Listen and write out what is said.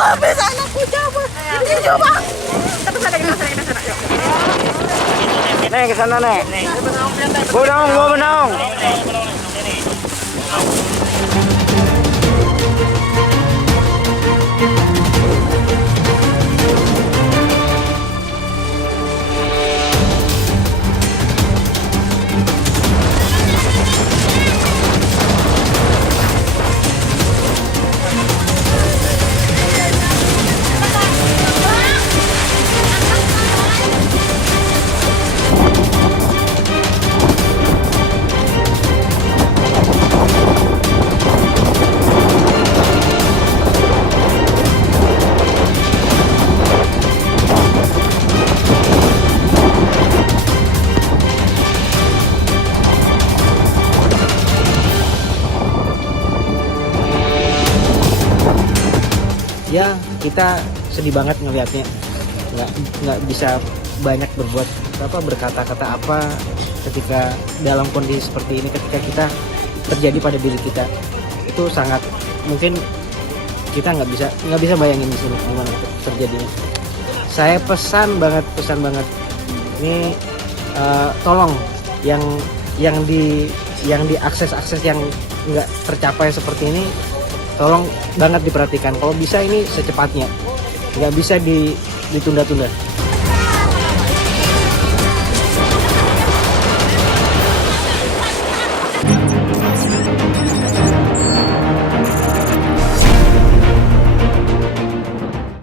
habis anakku jawab. Ini coba. Kita sana, yuk. Nek ke sana, Nek. Gua benong. Ya, kita sedih banget ngelihatnya. Nggak bisa banyak berkata-kata apa ketika dalam kondisi seperti ini, ketika kita terjadi pada diri kita. Itu sangat mungkin kita nggak bisa bayangin di sini gimana terjadinya. Saya pesan banget ini tolong yang di akses yang nggak tercapai seperti ini, tolong banget diperhatikan. Kalau bisa ini secepatnya, nggak bisa ditunda-tunda.